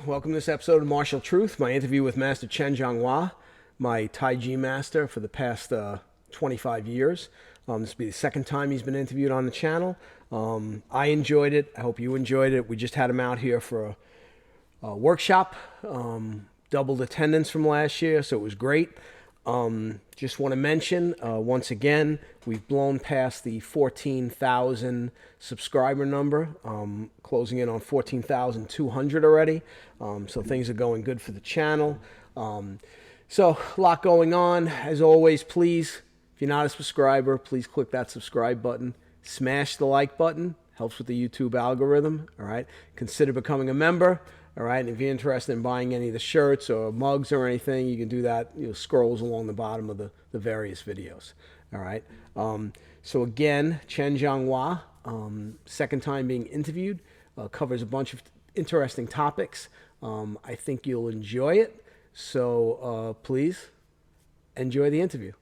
Hello, welcome to this episode of Martial Truth, my interview with Master Chen Zhonghua, my Taiji master for the past 25 years. This will be the second time he's been interviewed on the channel. I enjoyed it. I hope you enjoyed it. We just had him out here for a workshop, doubled attendance from last year, so it was great. Just want to mention, once again, we've blown past the 14,000 subscriber number, closing in on 14,200 already. So things are going good for the channel. So a lot going on. As always, please, if you're not a subscriber, please click that subscribe button. Smash the like button. Helps with the YouTube algorithm. All right. Consider becoming a member. All right, and if you're interested in buying any of the shirts or mugs or anything, you can do that. Scrolls along the bottom of the various videos. All right. So again, Chen Zhonghua, second time being interviewed, covers a bunch of interesting topics. I think you'll enjoy it. So please enjoy the interview.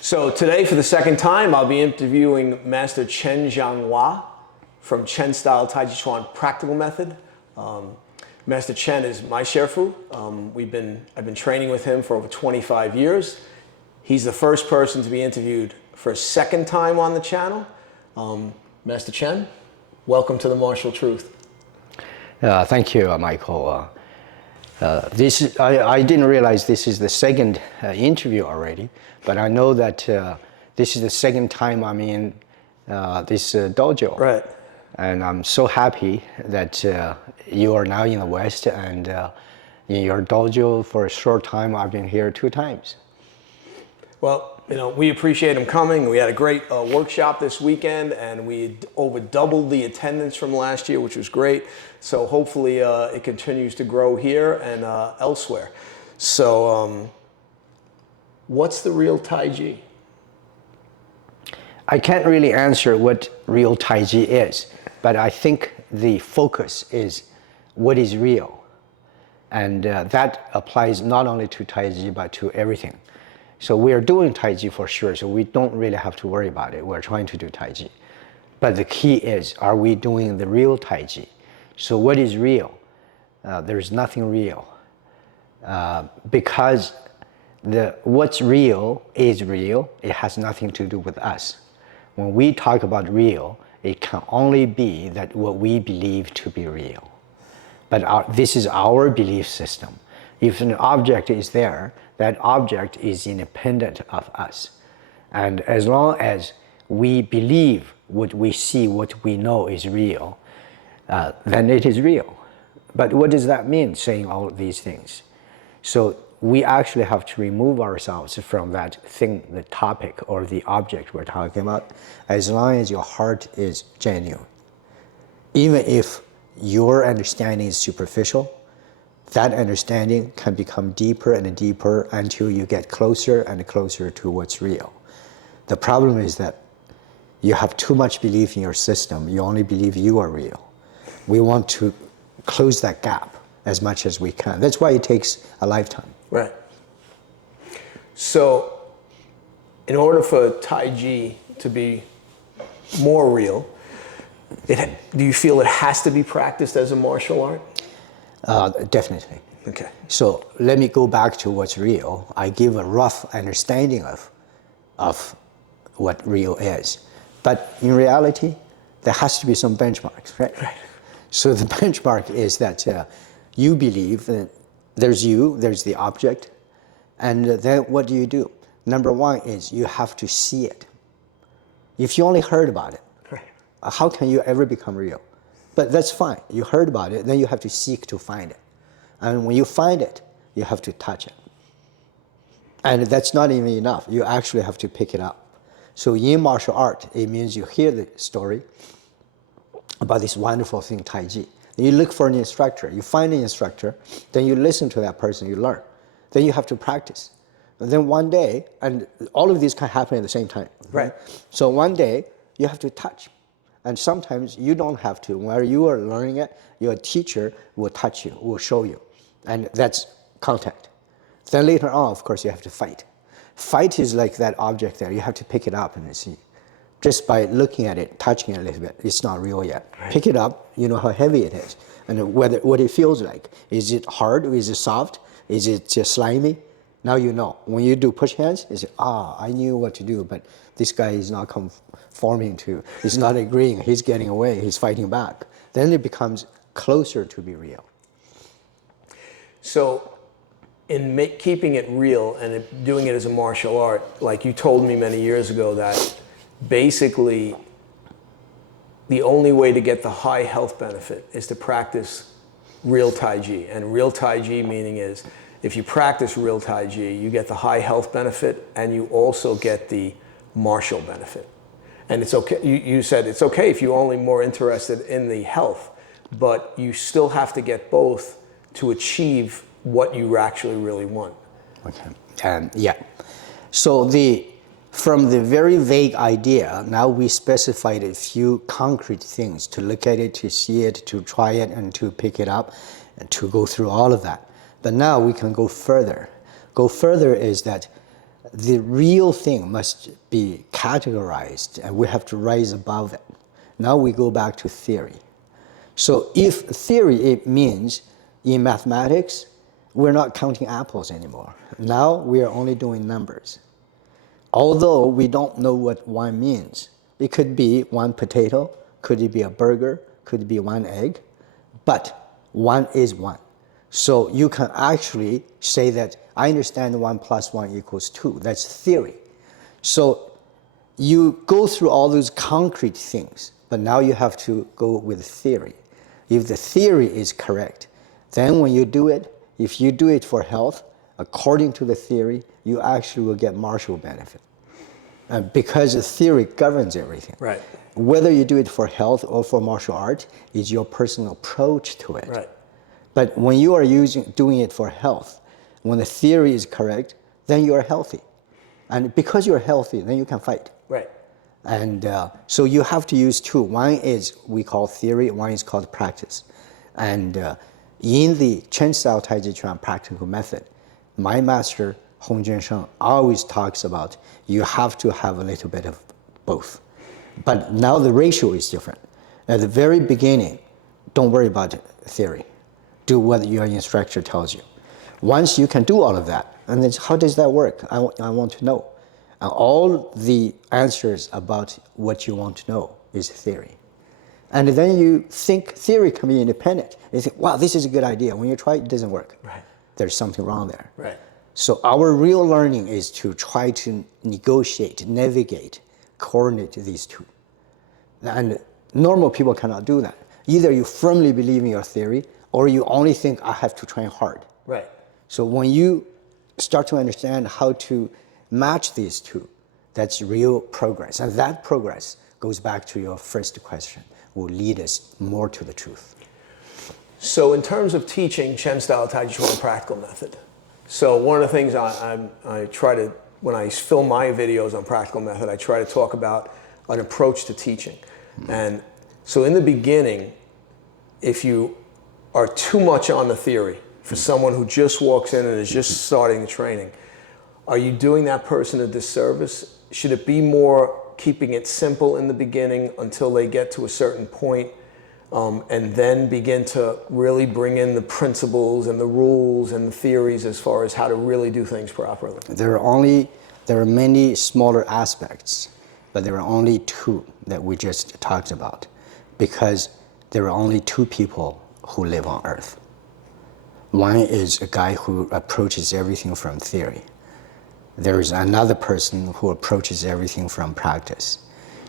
So today, for the second time, I'll be interviewing Master Chen Zhonghua from Chen Style Taijiquan Practical Method. Master Chen is my Shifu. I've been training with him for over 25 years. He's the first person to be interviewed for a second time on the channel. Master Chen, welcome to the Martial Truth. Thank you, Michael. I didn't realize this is the second interview already, but I know that this is the second time I'm in this dojo. Right. And I'm so happy that you are now in the West and in your dojo for a short time. I've been here 2 times. Well, we appreciate him coming. We had a great workshop this weekend, and we over doubled the attendance from last year, which was great. So hopefully it continues to grow here and elsewhere. So what's the real Taiji? I can't really answer what real Taiji is, but I think the focus is what is real. And that applies not only to Taiji, but to everything. So we are doing Taiji for sure, so we don't really have to worry about it. We're trying to do Taiji. But the key is, are we doing the real Taiji? So what is real? There's nothing real. Because what's real is real. It has nothing to do with us. When we talk about real, it can only be that what we believe to be real. But this is our belief system. If an object is there, that object is independent of us. And as long as we believe what we see, what we know is real, then it is real. But what does that mean, saying all of these things? So we actually have to remove ourselves from that thing, the topic or the object we're talking about, as long as your heart is genuine. Even if your understanding is superficial, that understanding can become deeper and deeper until you get closer and closer to what's real. The problem is that you have too much belief in your system. You only believe you are real. We want to close that gap as much as we can. That's why it takes a lifetime. Right. So, in order for Taiji to be more real, do you feel it has to be practiced as a martial art? Definitely. Okay. So let me go back to what's real. I give a rough understanding of what real is. But in reality, there has to be some benchmarks, right? Right. So the benchmark is that you believe that there's you, there's the object, and then what do? Number one is you have to see it. If you only heard about it, right, how can you ever become real? But that's fine. You heard about it, then you have to seek to find it. And when you find it, you have to touch it. And that's not even enough. You actually have to pick it up. So in martial art, it means you hear the story about this wonderful thing, Taiji. You look for an instructor, you find an instructor, then you listen to that person, you learn. Then you have to practice. And then one day, and all of these can happen at the same time. Right. So one day, you have to touch. And sometimes you don't have to. While you are learning it, your teacher will touch you, will show you. And that's contact. Then later on, of course, you have to fight. Fight is like that object there. You have to pick it up and see. Just by looking at it, touching it a little bit, it's not real yet. Right. Pick it up, you know how heavy it is. and what it feels like. Is it hard? Is it soft? Is it just slimy? Now you know. When you do push hands, you say, I knew what to do, but this guy is not conforming to, he's not agreeing, he's getting away, he's fighting back. Then it becomes closer to be real. So in keeping it real and doing it as a martial art, like you told me many years ago that basically the only way to get the high health benefit is to practice real Taiji. And real Taiji meaning is if you practice real Taiji, you get the high health benefit and you also get the martial benefit. And it's okay, you said it's okay if you're only more interested in the health, but you still have to get both to achieve what you actually really want. Okay, yeah. So from the very vague idea, now we specified a few concrete things to look at it, to see it, to try it, and to pick it up, and to go through all of that. But now we can go further. Go further is that the real thing must be categorized, and we have to rise above it. Now we go back to theory. So if theory, it means in mathematics, we're not counting apples anymore. Now we are only doing numbers. Although we don't know what one means. It could be one potato, could it be a burger, could it be one egg, but one is one. So you can actually say that I understand 1 + 1 = 2. That's theory. So you go through all those concrete things, but now you have to go with theory. If the theory is correct, then when you do it, if you do it for health, according to the theory, you actually will get martial benefit. Because the theory governs everything. Right. Whether you do it for health or for martial art is your personal approach to it. Right. But when you are doing it for health, when the theory is correct, then you are healthy. And because you're healthy, then you can fight. Right. And so you have to use two. One is we call theory, one is called practice. And in the Chen Style Taijiquan practical method, my master Hong Junsheng always talks about you have to have a little bit of both. But now the ratio is different. At the very beginning, don't worry about theory. Do what your instructor tells you. Once you can do all of that, and then how does that work? I want to know. And all the answers about what you want to know is theory. And then you think theory can be independent. You think, wow, this is a good idea. When you try it, it doesn't work. Right. There's something wrong there. Right. So our real learning is to try to negotiate, navigate, coordinate these two. And normal people cannot do that. Either you firmly believe in your theory, or you only think, I have to train hard. Right. So when you start to understand how to match these two, that's real progress. And that progress goes back to your first question, will lead us more to the truth. So in terms of teaching Chen Style Taijiquan practical method, so one of the things I try to, when I film my videos on practical method, I try to talk about an approach to teaching. And so in the beginning, if you are too much on the theory, for someone who just walks in and is just starting the training, are you doing that person a disservice? Should it be more keeping it simple in the beginning until they get to a certain point, and then begin to really bring in the principles and the rules and the theories as far as how to really do things properly? There are many smaller aspects, but there are only two that we just talked about, because there are only two people who live on Earth. One is a guy who approaches everything from theory. There is another person who approaches everything from practice.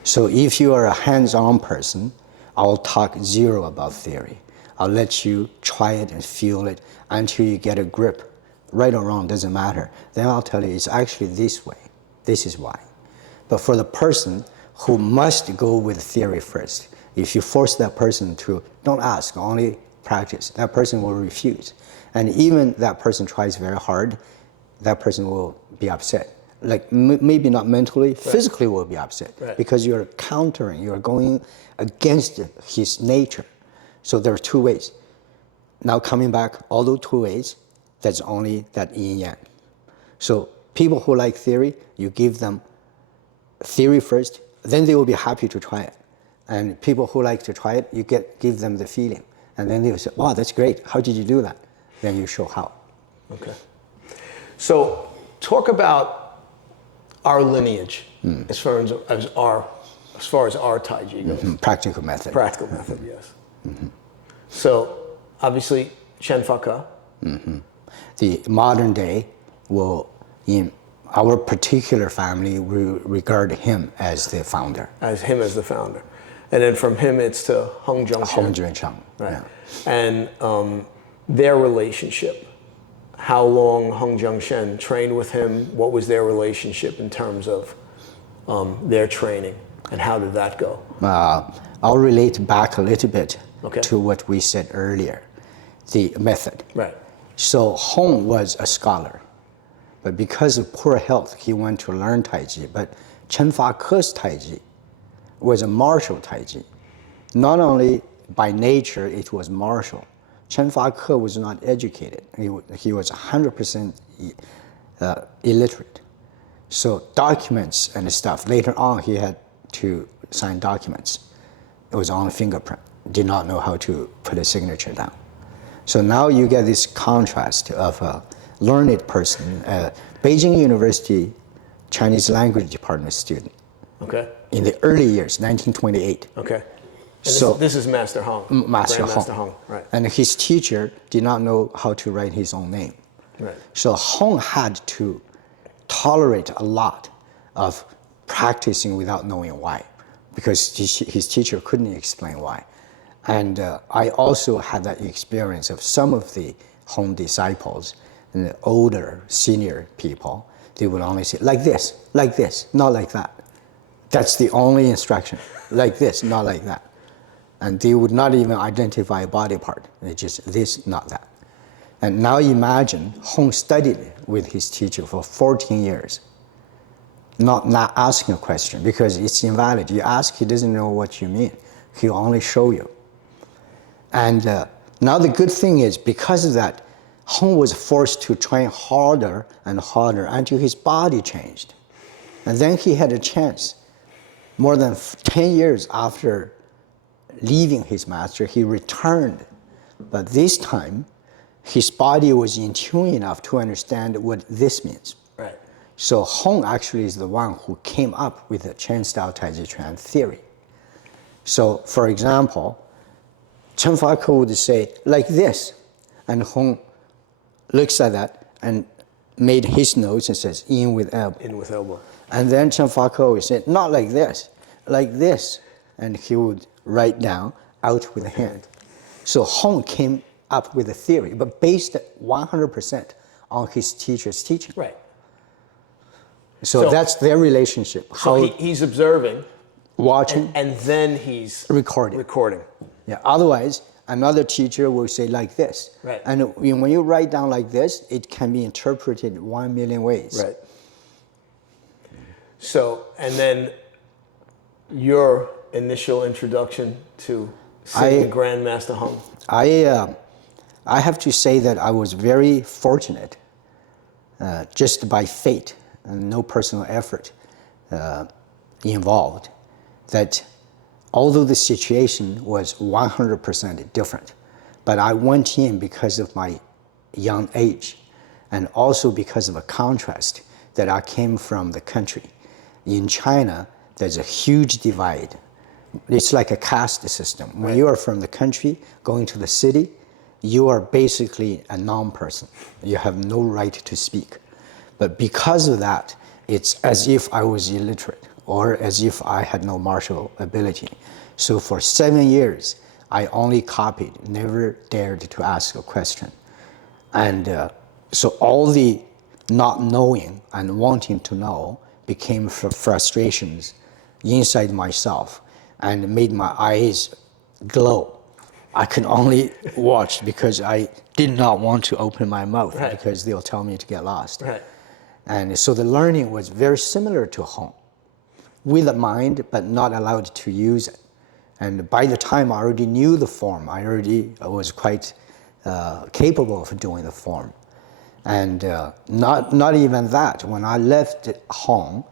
So if you are a hands-on person, I'll talk zero about theory. I'll let you try it and feel it until you get a grip. Right or wrong, doesn't matter. Then I'll tell you it's actually this way. This is why. But for the person who must go with theory first, if you force that person to, don't ask, only practice, that person will refuse. And even that person tries very hard, that person will be upset. Like maybe not mentally, right. Physically will be upset, right. Because you're countering, you're going against his nature. So there are two ways. Now coming back, all those two ways, that's only that yin yang. So people who like theory, you give them theory first, then they will be happy to try it. And people who like to try it, you give them the feeling. And then they would say, oh, that's great. How did you do that? Then you show how. Okay. So talk about our lineage as far as our Taiji goes. Practical method. Practical method, yes. So obviously Chen Fa. The modern day will, in our particular family, we regard him as the founder. As him as the founder. And then from him it's to Hong Junsheng. Hong Junsheng. Right. Yeah. And their relationship. How long Hong Junsheng trained with him? What was their relationship in terms of their training? And how did that go? I'll relate back a little bit Okay. to what we said earlier, the method. Right. So Hong was a scholar, but because of poor health, he went to learn Taiji. But Chen Fa-ke's Taiji was a martial Taiji. Not only by nature it was martial. Chen Fa-ke was not educated. He was 100% illiterate. So documents and stuff, later on he had to sign documents. It was on a fingerprint. Did not know how to put a signature down. So now you get this contrast of a learned person, a Beijing University Chinese language department student. Okay. In the early years, 1928. Okay. And So this is Master Hong. Master Grandmaster Hong. Hong. Right. And his teacher did not know how to write his own name. Right. So Hong had to tolerate a lot of practicing without knowing why, because his teacher couldn't explain why. And I also had that experience of some of the Hong disciples and the older senior people. They would only say, like this, not like that. That's the only instruction, like this, not like that. And they would not even identify a body part. They just this, not that. And now imagine Hong studied with his teacher for 14 years, not asking a question because it's invalid. You ask, he doesn't know what you mean. He'll only show you. And now the good thing is, because of that, Hong was forced to train harder and harder until his body changed. And then he had a chance. More than 10 years after leaving his master, he returned. But this time, his body was in tune enough to understand what this means. Right. So Hong actually is the one who came up with the Chen Style Taijiquan theory. So for example, Chen Fa-ke would say, like this, and Hong looks at that and made his notes and says, in with elbow. In with elbow. And then Chen Fa-ke would say, not like this, and he would write down, out with the hand. So Hong came up with a theory, but based 100% on his teacher's teaching. Right. So that's their relationship. So he's observing, watching, and then he's recording. Yeah. Otherwise, another teacher will say like this. Right. And when you write down like this, it can be interpreted 1 million ways. Right. So, and then your initial introduction to seeing Grandmaster Hong. I have to say that I was very fortunate, just by fate and no personal effort involved, that although the situation was 100% different, but I went in because of my young age and also because of a contrast that I came from the country. In China, there's a huge divide. It's like a caste system. When you are from the country, going to the city, you are basically a non-person. You have no right to speak. But because of that, it's as if I was illiterate or as if I had no martial ability. So for 7 years, I only copied, never dared to ask a question. And so all the not knowing and wanting to know became frustrations inside myself and made my eyes glow. I could only watch because I did not want to open my mouth because they'll tell me to get lost. Right. And so the learning was very similar to Hong, with a mind but not allowed to use it. And by the time I already knew the form, I already was quite capable of doing the form. And not even that, when I left Hong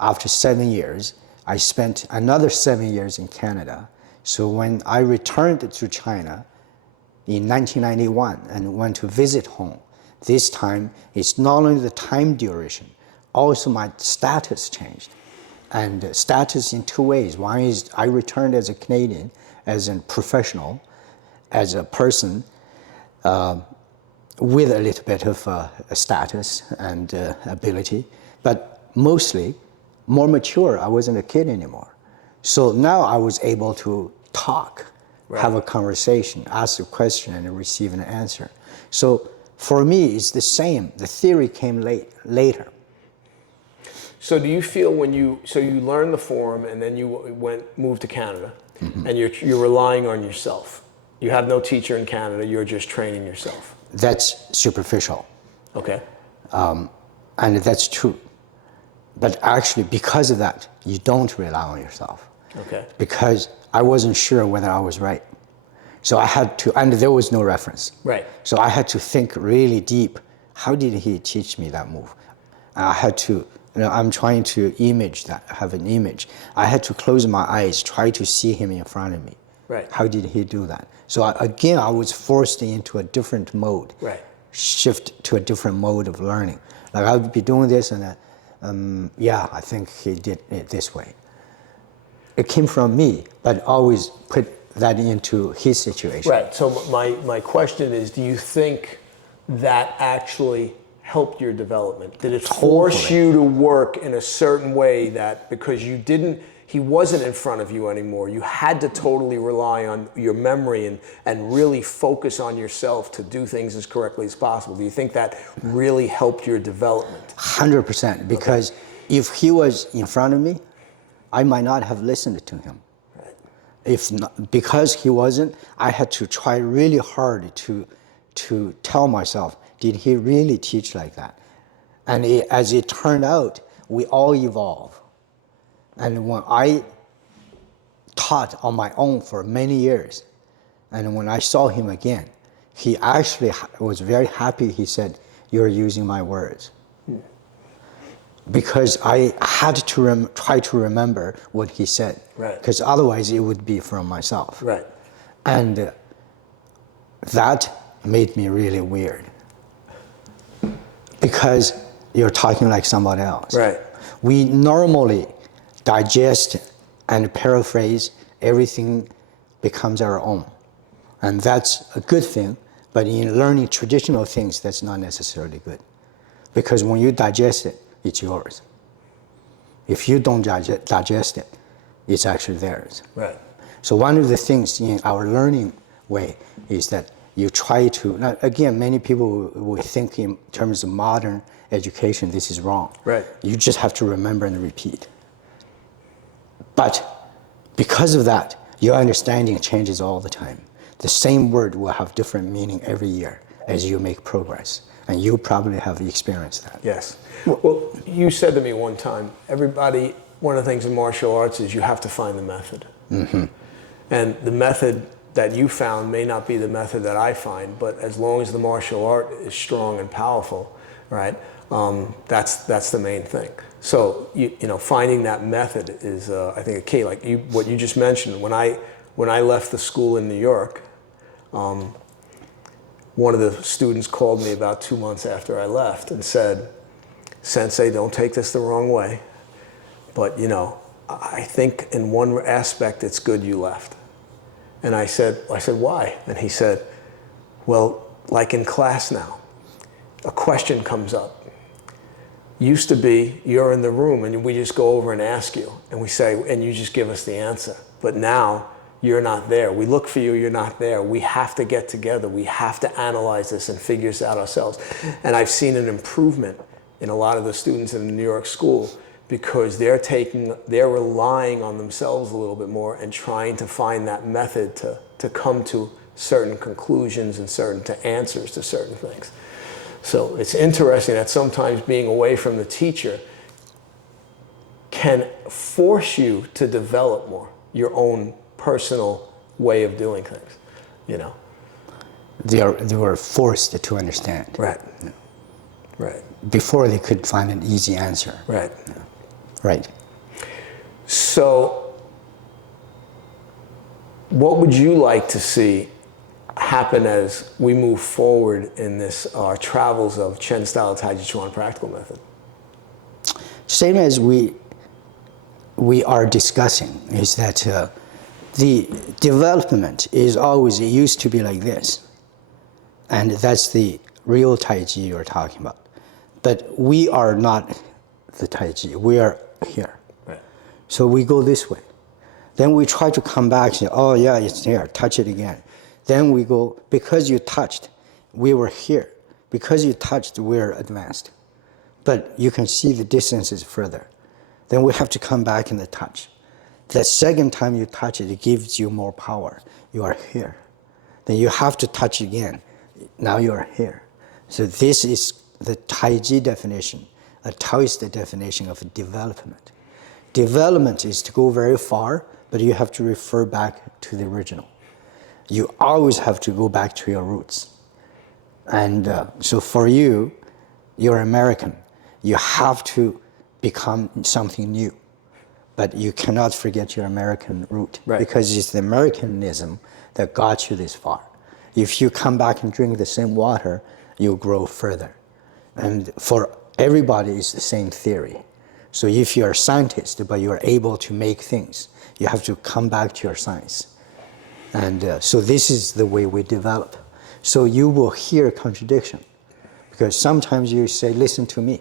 after 7 years, I spent another 7 years in Canada. So when I returned to China, in 1991 and went to visit home. This time, it's not only the time duration, also my status changed. And status in two ways. One is I returned as a Canadian, as a professional, as a person with a little bit of a status and ability, but mostly more mature. I wasn't a kid anymore. So now I was able to talk, have a conversation, ask a question and receive an answer. So for me, it's the same. The theory came later. So do you feel when you learned the form and then you moved to Canada, and you're relying on yourself? You have no teacher in Canada, you're just training yourself. That's superficial. Okay. And that's true. But actually, because of that, you don't rely on yourself. Okay. Because I wasn't sure whether I was right. So I had to, and there was no reference. Right. So I had to think really deep. How did he teach me that move? I had to, I'm trying to image that, have an image. I had to close my eyes, try to see him in front of me. Right. How did he do that? So again, I was forced into a different mode. Right. Shift to a different mode of learning. Like I would be doing this and yeah, I think he did it this way. It came from me, but always put that into his situation. Right. So my question is, do you think that actually helped your development? Did it force you to work in a certain way that because he wasn't in front of you anymore, you had to totally rely on your memory and really focus on yourself to do things as correctly as possible? Do you think that really helped your development? 100%, because if he was in front of me, I might not have listened to him. Right. If not, because he wasn't, I had to try really hard to tell myself, did he really teach like that? And as it turned out, we all evolve. And when I taught on my own for many years, and when I saw him again, he actually was very happy. He said, "You're using my words." Because I had to try to remember what he said. Right. Because otherwise it would be from myself. Right. And that made me really weird. Because you're talking like somebody else. Right. We normally digest and paraphrase, everything becomes our own. And that's a good thing, but in learning traditional things, that's not necessarily good. Because when you digest it, it's yours. If you don't digest it, it's actually theirs. Right. So one of the things in our learning way is that you try to, now again, many people will think in terms of modern education, this is wrong. Right. You just have to remember and repeat. But because of that, your understanding changes all the time. The same word will have different meaning every year as you make progress. And you probably have experienced that. Yes. Well, you said to me one time, one of the things in martial arts is you have to find the method. Mm-hmm. And the method that you found may not be the method that I find, but as long as the martial art is strong and powerful, right, that's the main thing. So, finding that method is, I think, a key. Like what you just mentioned, when I left the school in New York, one of the students called me about 2 months after I left and said, "Sensei, don't take this the wrong way, but I think in one aspect it's good you left." And I said, "Why?" And he said, "Well, like in class now, a question comes up. Used to be you're in the room and we just go over and ask you and we say, and you just give us the answer. But now you're not there. We look for you, you're not there. We have to get together. We have to analyze this and figure this out ourselves." And I've seen an improvement in a lot of the students in the New York school because they're relying on themselves a little bit more and trying to find that method to come to certain conclusions and certain answers to certain things. So it's interesting that sometimes being away from the teacher can force you to develop more your own personal way of doing things, They were forced to understand. Right. Yeah. Right. Before they could find an easy answer. Right. Yeah. Right. So what would you like to see happen as we move forward in this travels of Chen Style Taijiquan practical method? Same as we are discussing is that the development is always, it used to be like this. And that's the real Taiji you're talking about. But we are not the Taiji, we are here. Right. So we go this way. Then we try to come back and say, oh yeah, it's there, touch it again. Then we go, because you touched, we were here. Because you touched, we're advanced. But you can see the distance is further. Then we have to come back in the touch. The second time you touch it, it gives you more power. You are here. Then you have to touch again. Now you are here. So this is the Taiji definition, a Taoist definition of development. Development is to go very far, but you have to refer back to the original. You always have to go back to your roots. And so for you, you're American. You have to become something new. But you cannot forget your American root, right, because it's the Americanism that got you this far. If you come back and drink the same water, you'll grow further. And for everybody, it's the same theory. So if you're a scientist, but you're able to make things, you have to come back to your science. And so this is the way we develop. So you will hear contradiction, because sometimes you say, listen to me.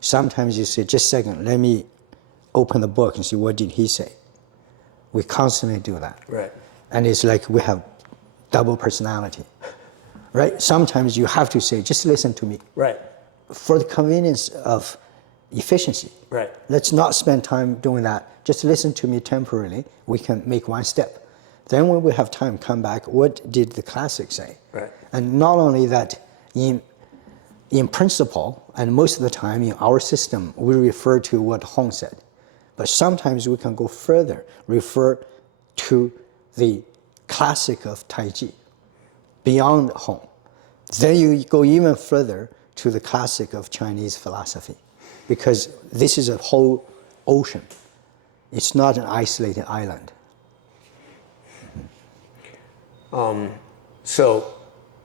Sometimes you say, just a second, let me open the book and see what did he say. We constantly do that. Right. And it's like we have double personality, right? Sometimes you have to say, just listen to me. Right. For the convenience of efficiency. Right. Let's not spend time doing that. Just listen to me temporarily. We can make one step. Then when we have time, come back, what did the classics say? Right. And not only that, in principle, and most of the time in our system, we refer to what Hong said. But sometimes we can go further, refer to the classic of Taiji, beyond Hong. Then you go even further to the classic of Chinese philosophy, because this is a whole ocean. It's not an isolated island. So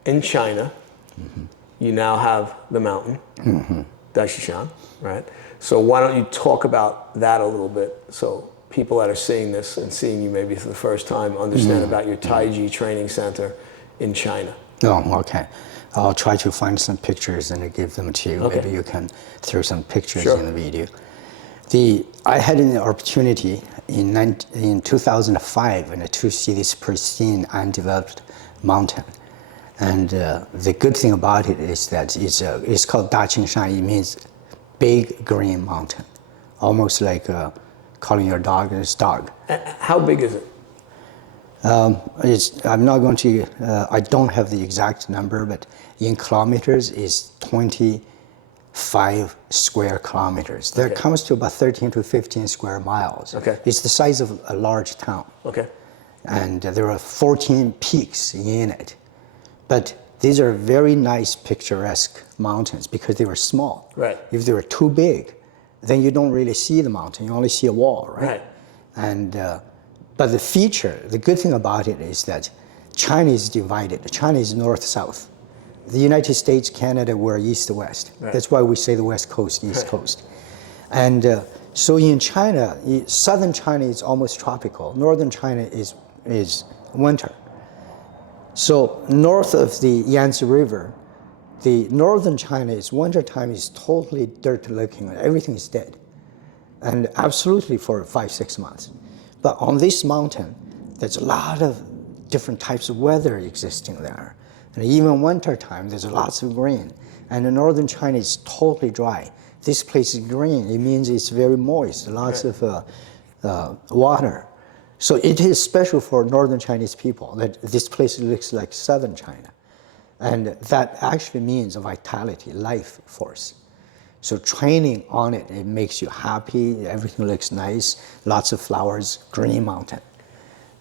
in China, you now have the mountain, Daishishan, right? So why don't you talk about that a little bit, so people that are seeing this and seeing you maybe for the first time understand about your Taiji training center in China. Oh, okay. I'll try to find some pictures and give them to you. Okay. Maybe you can throw some pictures Sure. in the video. I had an opportunity in 2005 to see this pristine, undeveloped mountain. And the good thing about it is that it's called Daqingshan. It means big green mountain, almost like calling your dog his dog. How big is it? I'm not going to, I don't have the exact number, but in kilometers is 25 square kilometers. That comes to about 13 to 15 square miles. Okay. It's the size of a large town. Okay. And there are 14 peaks in it. But these are very nice picturesque mountains because they were small. Right. If they were too big, then you don't really see the mountain, you only see a wall, right? Right. And, but the good thing about it is that China is divided. China is north-south. The United States, Canada, we're east-west. Right. That's why we say the West Coast, East Coast. And so in China, southern China is almost tropical. Northern China is winter. So north of the Yangtze River, the northern China is wintertime is totally dirt looking. Everything is dead. And absolutely for 5-6 months. But on this mountain, there's a lot of different types of weather existing there. And even wintertime, there's lots of green. And the northern China is totally dry. This place is green. It means it's very moist, lots of water. So it is special for northern Chinese people that this place looks like southern China. And that actually means a vitality, life force. So training on it, it makes you happy, everything looks nice, lots of flowers, green mountain.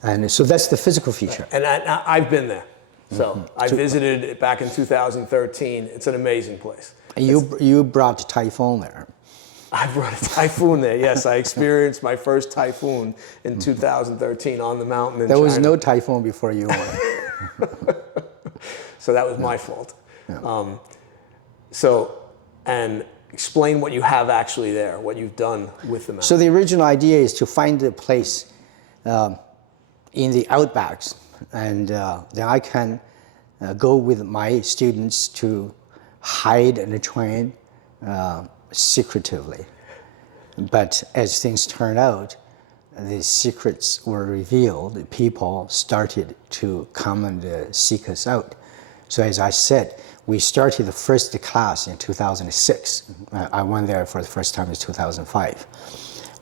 And so that's the physical feature. And I've been there. So I visited it back in 2013. It's an amazing place. And you brought typhoon there. I brought a typhoon there, yes. I experienced my first typhoon in 2013 on the mountain in China. There was no typhoon before you went. So that was my fault. And explain what you have actually there, what you've done with the mountain. So the original idea is to find a place in the outbacks, and then I can go with my students to hide and train secretively. But as things turned out, the secrets were revealed. People started to come and seek us out. So as I said, we started the first class in 2006. I went there for the first time in 2005.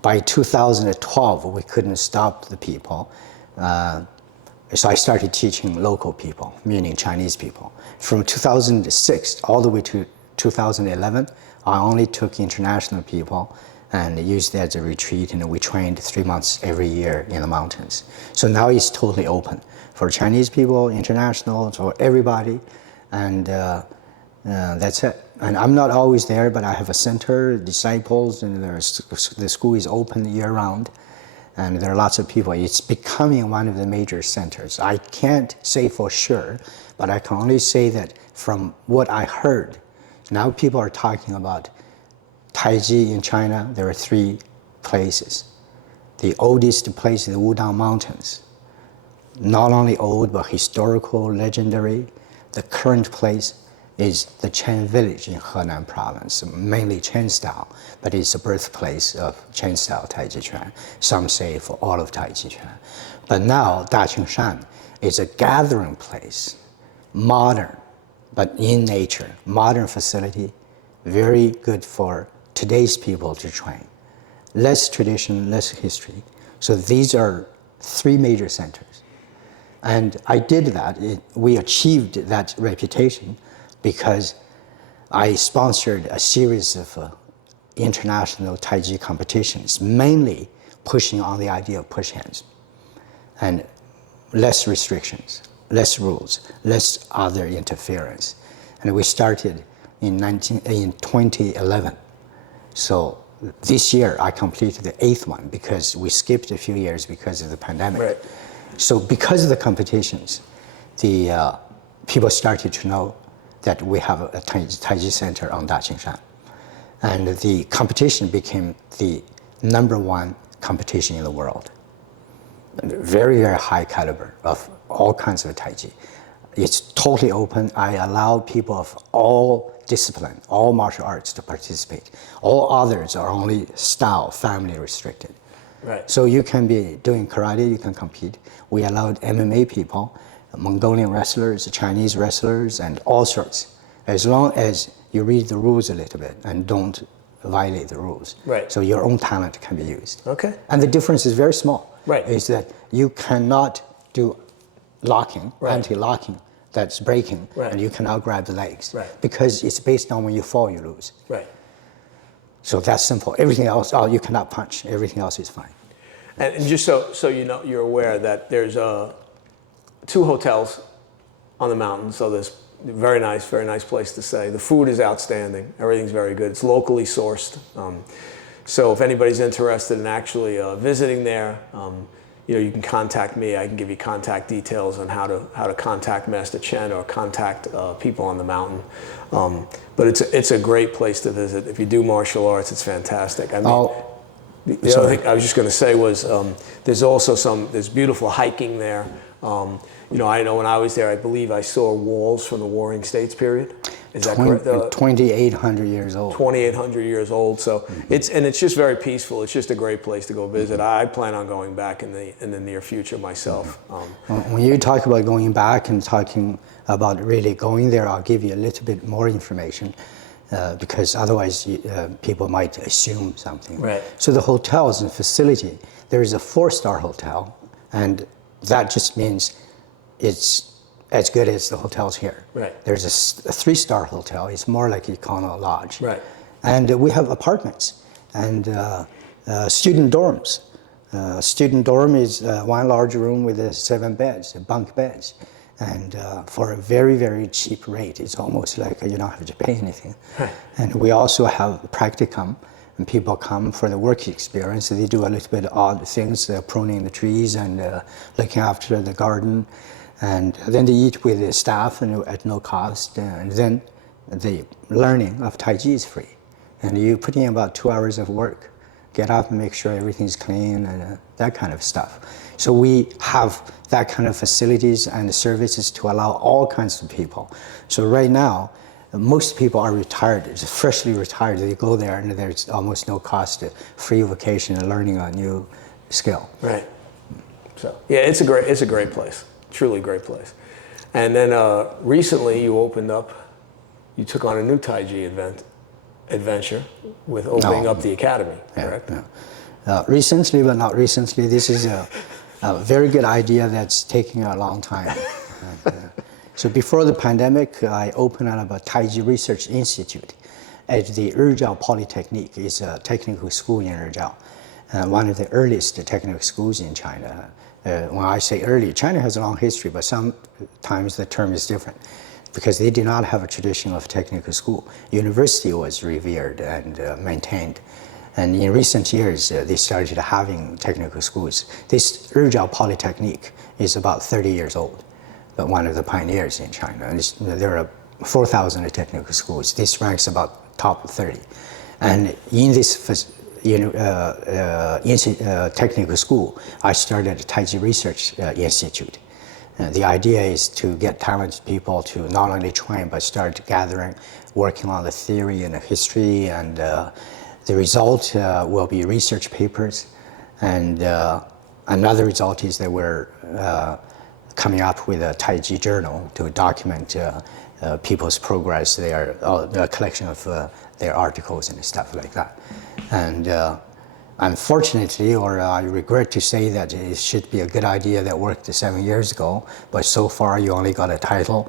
By 2012, we couldn't stop the people. So I started teaching local people, meaning Chinese people. From 2006 all the way to 2011, I only took international people and used it as a retreat, and we trained 3 months every year in the mountains. So now it's totally open for Chinese people, international, for everybody, and that's it. And I'm not always there, but I have a center, disciples, and the school is open year-round, and there are lots of people. It's becoming one of the major centers. I can't say for sure, but I can only say that from what I heard, now people are talking about Taiji in China. There are 3 places. The oldest place is the Wudang Mountains. Not only old, but historical, legendary. The current place is the Chen village in Henan province, mainly Chen style, but it's the birthplace of Chen Style Taijiquan. Some say for all of Taijiquan. But now Daqingshan is a gathering place, modern, but in nature, modern facility, very good for today's people to train. Less tradition, less history. So these are 3 major centers. And I did that. We achieved that reputation because I sponsored a series of international Taiji competitions, mainly pushing on the idea of push hands and less restrictions, less rules, less other interference. And we started in 2011. So this year I completed the 8th one because we skipped a few years because of the pandemic. Right. So because of the competitions, the people started to know that we have a Taiji center on Daqingshan. And the competition became the #1 competition in the world. Very, very high caliber of all kinds of Taiji. It's totally open. I allow people of all discipline, all martial arts to participate. All others are only style, family restricted. Right. So you can be doing karate, you can compete. We allowed MMA people, Mongolian wrestlers, Chinese wrestlers, and all sorts, as long as you read the rules a little bit and don't violate the rules. Right. So your own talent can be used. Okay. And the difference is very small. Right. Is that you cannot do locking, Right. anti-locking, that's breaking, Right. and you cannot grab the legs. Right. Because it's based on when you fall, you lose. Right. So that's simple. Everything else, you cannot punch. Everything else is fine. And just so you know, you're aware that there's 2 hotels on the mountain, so there's very nice place to stay. The food is outstanding. Everything's very good. It's locally sourced. So if anybody's interested in actually visiting there, you can contact me. I can give you contact details on how to contact Master Chen or contact people on the mountain. But it's a great place to visit. If you do martial arts, it's fantastic. I mean, the other thing I was just going to say was there's beautiful hiking there. I know when I was there, I believe I saw walls from the Warring States period. Is that correct? 2,800 years old. 2,800 years old. So it's just very peaceful. It's just a great place to go visit. I plan on going back in the near future myself. When you talk about going back and talking about really going there, I'll give you a little bit more information. Because otherwise people might assume something. Right. So the hotels and facility, there is a 4-star hotel, and that just means it's as good as the hotels here. Right. There's a 3-star hotel. It's more like Econo Lodge. Right. And we have apartments and student dorms. Student dorm is 1 large room with 7 beds, bunk beds. And for a very, very cheap rate, it's almost like you don't have to pay anything. Right. And we also have practicum, and people come for the work experience. They do a little bit odd things, pruning the trees and looking after the garden. And then they eat with the staff and at no cost. And then the learning of Taiji is free. And you put in about 2 hours of work, get up and make sure everything's clean and that kind of stuff. So we have that kind of facilities and services to allow all kinds of people. So right now, most people are retired, freshly retired. They go there and there's almost no cost, free vacation and learning a new skill. Right. So yeah, it's a great place, truly great place. And then recently you took on a new Taiji adventure with opening up the academy, correct? Yeah. Recently, but not recently, this is a very good idea that's taking a long time. So before the pandemic, I opened up a Taiji Research Institute at the Rizhao Polytechnic. It's a technical school in Rizhao, one of the earliest technical schools in China. When I say early, China has a long history, but sometimes the term is different because they did not have a tradition of technical school. University was revered and maintained. And in recent years, they started having technical schools. This Rizhao Polytechnic is about 30 years old, but one of the pioneers in China. And there are 4,000 technical schools. This ranks about top 30. And in this technical school, I started a Taiji Research Institute. The idea is to get talented people to not only train, but start gathering, working on the theory and the history, and the result will be research papers. And another result is that we're coming up with a Taiji journal to document people's progress, the collection of their articles and stuff like that. And unfortunately, or I regret to say that it should be a good idea that worked 7 years ago, but so far you only got a title.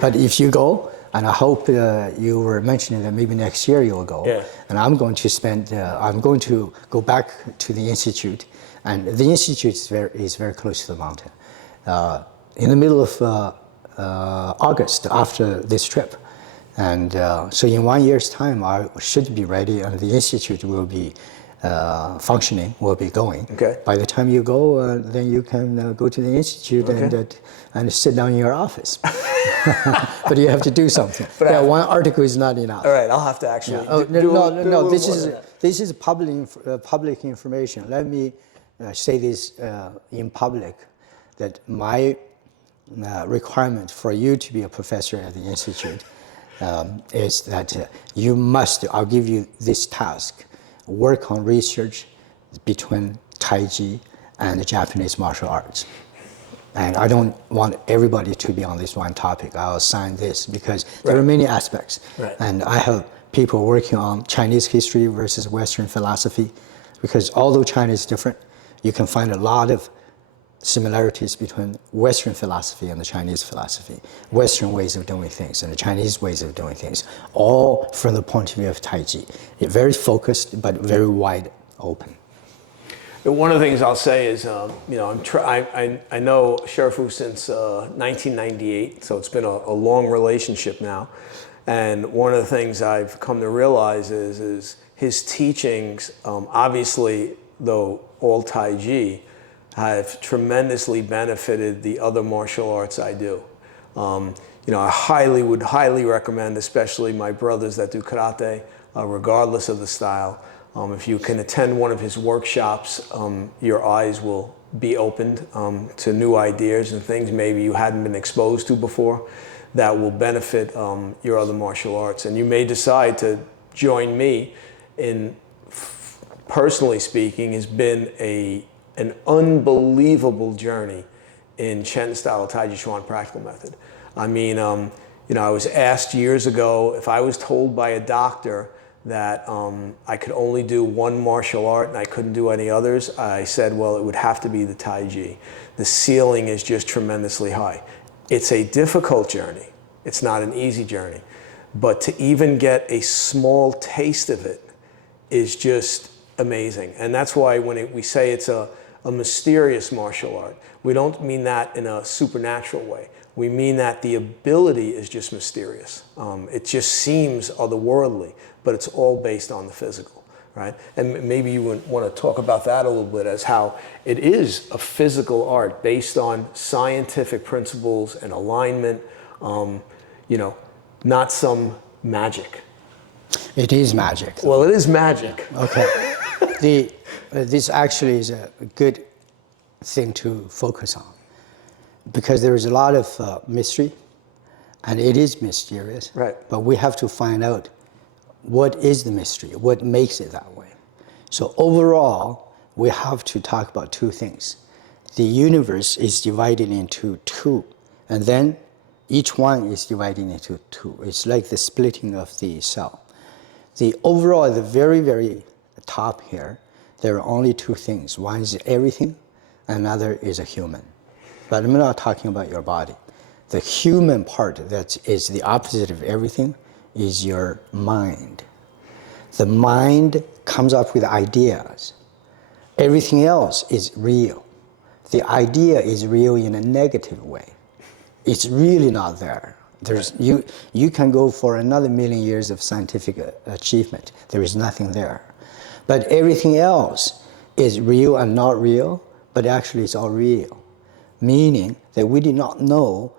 But if you go, and I hope you were mentioning that maybe next year you'll go. Yeah. And I'm going to go back to the Institute. And the Institute is very close to the mountain. In the middle of August, after this trip. And so in 1 year's time, I should be ready and the Institute will be functioning, will be going. Okay. By the time you go, then you can go to the Institute and sit down in your office. But you have to do something. But one article is not enough. All right, I'll have to actually. No. This is public information. Let me say this in public, that my requirement for you to be a professor at the Institute is that you must, I'll give you this task, work on research between Taiji and the Japanese martial arts. And I don't want everybody to be on this one topic. I'll assign this because there are many aspects. Right. And I have people working on Chinese history versus Western philosophy, because although China is different, you can find a lot of similarities between Western philosophy and the Chinese philosophy, Western ways of doing things and the Chinese ways of doing things, all from the point of view of Taiji. It's very focused, but very wide open. One of the things I'll say is, I know Shifu since 1998, so it's been a long relationship now. And one of the things I've come to realize is his teachings, obviously, though all Taiji, have tremendously benefited the other martial arts I do. I would highly recommend, especially my brothers that do karate, regardless of the style. If you can attend one of his workshops, your eyes will be opened to new ideas and things maybe you hadn't been exposed to before that will benefit your other martial arts. And you may decide to join me in, personally speaking, has been an unbelievable journey in Chen Style Taijiquan practical method. I mean, I was asked years ago if I was told by a doctor that I could only do one martial art and I couldn't do any others, I said, well, it would have to be the Taiji. The ceiling is just tremendously high. It's a difficult journey. It's not an easy journey. But to even get a small taste of it is just amazing. And that's why when we say it's a mysterious martial art, we don't mean that in a supernatural way. We mean that the ability is just mysterious. It just seems otherworldly, but it's all based on the physical, right? And maybe you would want to talk about that a little bit, as how it is a physical art based on scientific principles and alignment, you know, not some magic. It is magic. Well, it is magic. Okay. This actually is a good thing to focus on, because there is a lot of mystery, and it is mysterious. Right. But we have to find out what is the mystery, what makes it that way. So overall, we have to talk about two things. The universe is divided into two, and then each one is divided into two. It's like the splitting of the cell. The overall, at the very, very top here, there are only two things. One is everything, another is a human. But I'm not talking about your body. The human part that is the opposite of everything is your mind. The mind comes up with ideas. Everything else is real. The idea is real in a negative way. It's really not there. You can go for another million years of scientific achievement. There is nothing there. But everything else is real and not real, but actually it's all real. Meaning that we did not know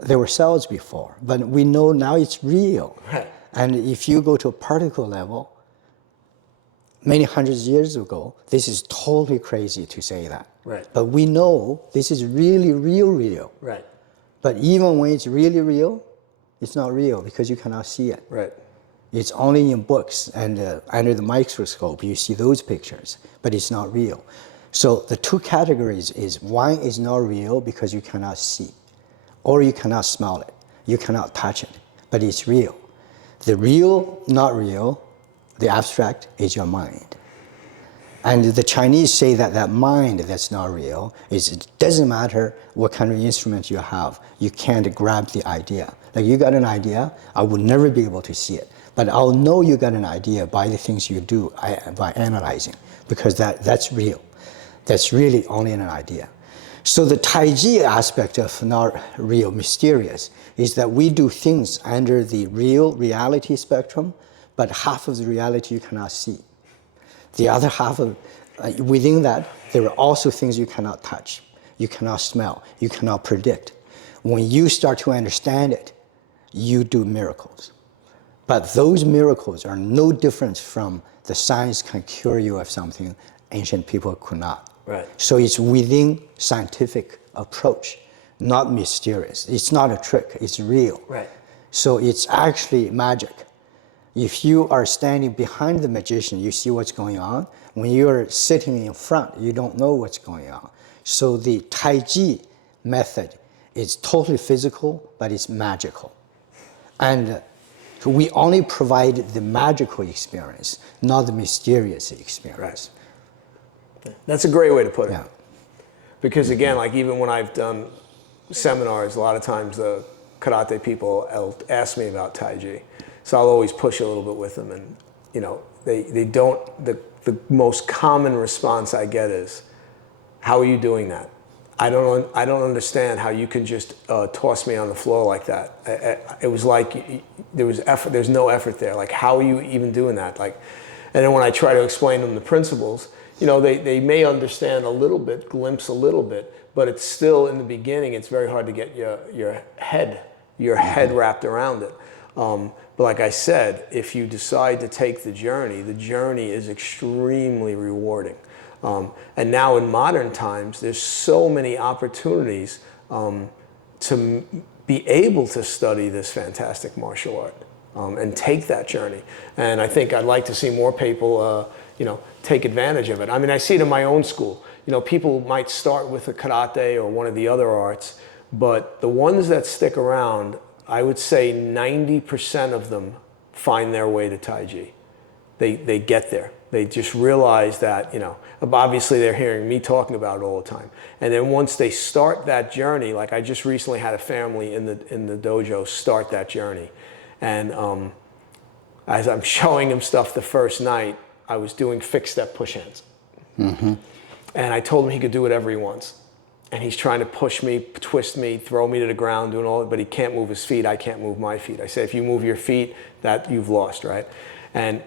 there were cells before, but we know now it's real. Right. And if you go to a particle level, many hundreds of years ago, this is totally crazy to say that. Right. But we know this is really real. Right. But even when it's really real, it's not real because you cannot see it. Right. It's only in books and under the microscope you see those pictures, but it's not real. So the two categories is, one is not real because you cannot see, or you cannot smell it, you cannot touch it, but it's real. The real, not real, the abstract is your mind. And the Chinese say that that mind that's not real is, it doesn't matter what kind of instrument you have, you can't grab the idea. Like you got an idea, I will never be able to see it, but I'll know you got an idea by the things you do, by analyzing, because that's real. That's really only an idea. So the Taiji aspect of not real, mysterious, is that we do things under the real reality spectrum, but half of the reality you cannot see. The other half of, within that, there are also things you cannot touch, you cannot smell, you cannot predict. When you start to understand it, you do miracles. But those miracles are no different from the science can cure you of something ancient people could not. Right. So it's within scientific approach, not mysterious. It's not a trick, it's real. Right. So it's actually magic. If you are standing behind the magician, you see what's going on. When you're sitting in front, you don't know what's going on. So the Taiji method is totally physical, but it's magical. And we only provide the magical experience, not the mysterious experience. Right. That's a great way to put it. Yeah. Because again, like even when I've done seminars, a lot of times the karate people ask me about Taiji. So I'll always push a little bit with them, and you know, they don't, the most common response I get is, how are you doing that? I don't understand how you can just toss me on the floor like that. It was like there was effort, there's no effort there. Like, how are you even doing that? Like, and then when I try to explain them the principles, you know, they may understand a little bit, glimpse a little bit, but it's still in the beginning, it's very hard to get your head wrapped around it. But like I said, if you decide to take the journey is extremely rewarding. And now in modern times, there's so many opportunities to be able to study this fantastic martial art and take that journey. And I think I'd like to see more people, you know, take advantage of it. I mean, I see it in my own school. You know, people might start with a karate or one of the other arts, but the ones that stick around, I would say 90% of them find their way to Taiji. They get there. They just realize that, you know, obviously they're hearing me talking about it all the time. And then once they start that journey, like I just recently had a family in the dojo start that journey. And as I'm showing him stuff the first night, I was doing fixed step push hands. Mm-hmm. And I told him he could do whatever he wants. And he's trying to push me, twist me, throw me to the ground, doing all that, but he can't move his feet, I can't move my feet. I say, if you move your feet, that you've lost, right? And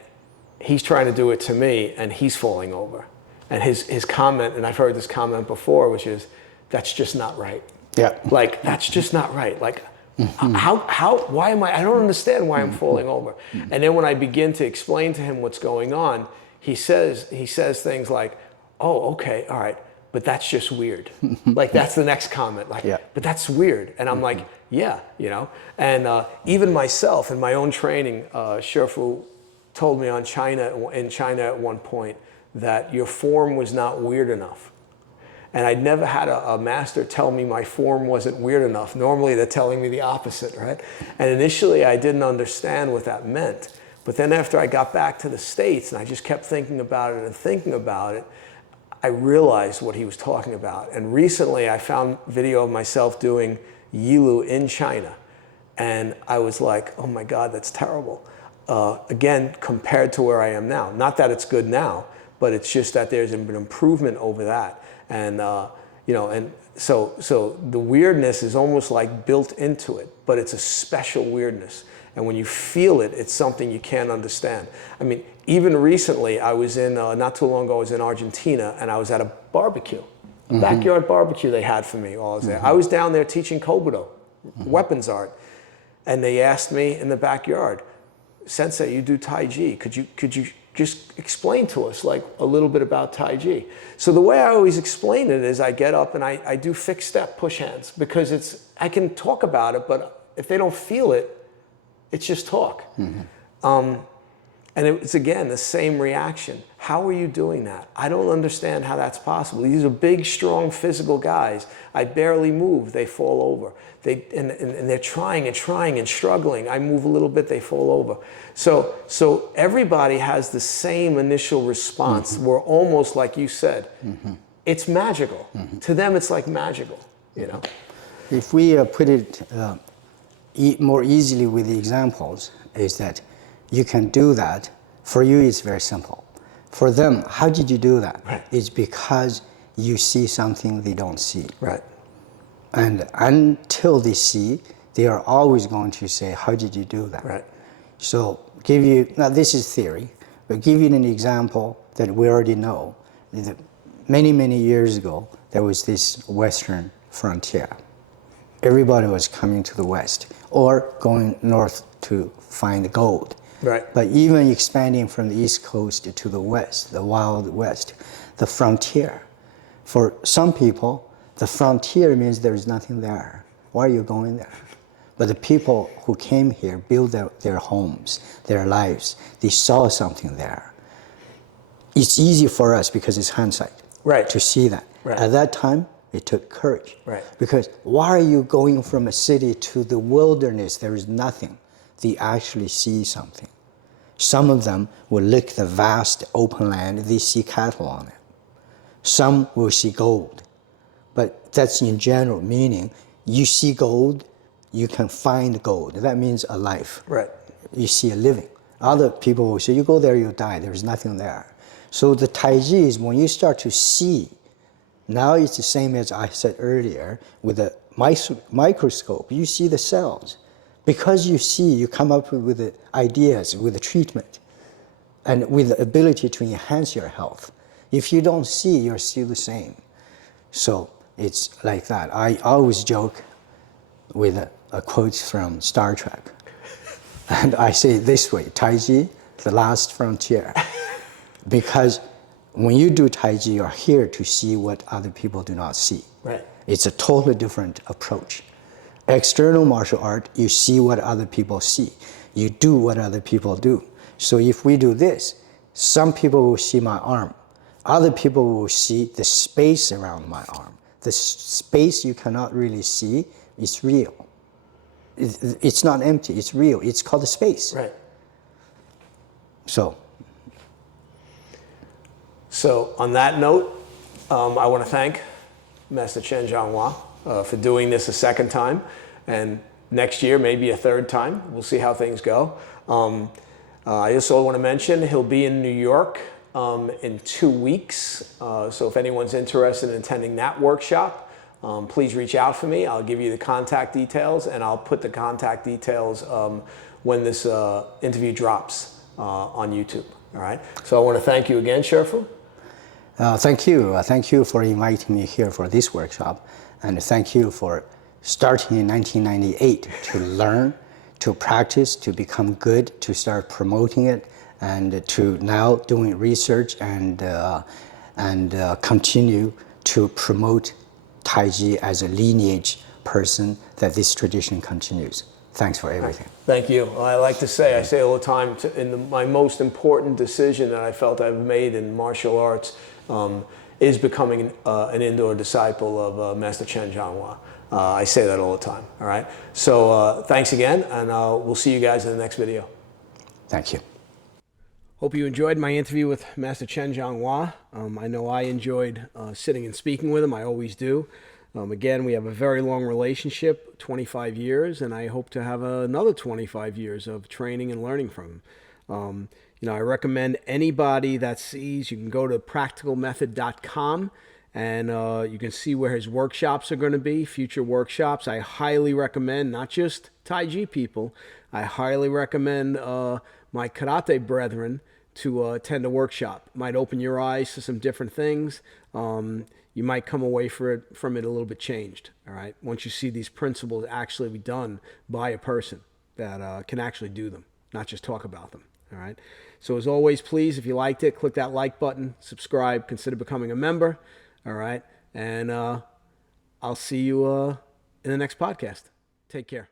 he's trying to do it to me and he's falling over. And his comment, and I've heard this comment before, which is, that's just not right. Yeah. Like, that's just not right. Like, why am I don't understand why I'm falling over. And then when I begin to explain to him what's going on, he says things like, oh, okay, all right, but that's just weird. Like, that's the next comment, like, but that's weird. And I'm like, yeah, you know. And even myself in my own training, Shifu told me in China at one point that your form was not weird enough. And I'd never had a master tell me my form wasn't weird enough. Normally they're telling me the opposite, right? And initially I didn't understand what that meant. But then after I got back to the States and I just kept thinking about it, I realized what he was talking about. And recently I found video of myself doing Yilu in China. And I was like, oh my God, that's terrible. Again, compared to where I am now. Not that it's good now, but it's just that there's an improvement over that. And you know, and so the weirdness is almost like built into it, but it's a special weirdness. And when you feel it, it's something you can't understand. I mean, even recently, I was in, not too long ago, I was in Argentina, and I was at a barbecue, a backyard barbecue they had for me while I was there. I was down there teaching Kobudo, weapons art, and they asked me in the backyard, Sensei, you do Taiji, could you just explain to us like a little bit about Taiji? So the way I always explain it is I get up and I do fixed step push hands, because I can talk about it, but if they don't feel it, it's just talk. And it's, again, the same reaction. How are you doing that? I don't understand how that's possible. These are big, strong, physical guys. I barely move, they fall over. And they're trying and struggling. I move a little bit, they fall over. So everybody has the same initial response. We're almost, like you said, it's magical. To them, it's like magical, you know? If we put it more easily with the examples, is that you can do that. For you, it's very simple. For them, how did you do that? Right. It's because you see something they don't see. Right. And until they see, they are always going to say, how did you do that? Right. So now this is theory, but give you an example that we already know. Many, many years ago, there was this Western frontier. Everybody was coming to the West or going north to find gold. Right. But even expanding from the East Coast to the West, the Wild West, the frontier. For some people, the frontier means there is nothing there. Why are you going there? But the people who came here built their homes, their lives. They saw something there. It's easy for us because it's hindsight, right, to see that. Right. At that time, it took courage. Right. Because why are you going from a city to the wilderness? There is nothing. They actually see something. Some of them will look the vast open land, they see cattle on it. Some will see gold. But that's in general, meaning you see gold, you can find gold. That means a life. Right. You see a living. Other people will say, you go there, you die. There's nothing there. So the Taiji is when you start to see, now it's the same as I said earlier, with a microscope, you see the cells. Because you see, you come up with the ideas, with the treatment, and with the ability to enhance your health. If you don't see, you're still the same. So it's like that. I always joke with a quote from Star Trek. And I say it this way, Taiji, the last frontier. Because when you do Taiji, you're here to see what other people do not see. Right. It's a totally different approach. External martial art, you see what other people see. You do what other people do. So if we do this, some people will see my arm. Other people will see the space around my arm. The space you cannot really see is real. It's not empty, it's real. It's called the space. Right. So on that note, I want to thank Master Chen Zhonghua for doing this a second time, and next year maybe a third time. We'll see how things go. I also want to mention he'll be in New York in 2 weeks. So if anyone's interested in attending that workshop, please reach out for me. I'll give you the contact details, and I'll put the contact details when this interview drops on YouTube. All right. So I want to thank you again, Xiufang. Thank you. Thank you for inviting me here for this workshop. And thank you for starting in 1998 to learn, to practice, to become good, to start promoting it, and to now doing research and continue to promote Taiji as a lineage person, that this tradition continues. Thanks for everything. Thank you. I like to say, I say all the time, my most important decision that I felt I've made in martial arts is becoming an indoor disciple of Master Chen Zhonghua. I say that all the time, all right? So thanks again, and we'll see you guys in the next video. Thank you. Hope you enjoyed my interview with Master Chen Zhonghua. I know I enjoyed sitting and speaking with him. I always do. Again, we have a very long relationship, 25 years, and I hope to have another 25 years of training and learning from him. I recommend anybody that sees, you can go to practicalmethod.com and you can see where his workshops are going to be, future workshops. I highly recommend, not just Taiji people, I highly recommend my karate brethren to attend a workshop. Might open your eyes to some different things. You might come away from it a little bit changed, all right? Once you see these principles actually be done by a person that can actually do them, not just talk about them, all right? So as always, please, if you liked it, click that like button, subscribe, consider becoming a member, all right? And I'll see you in the next podcast. Take care.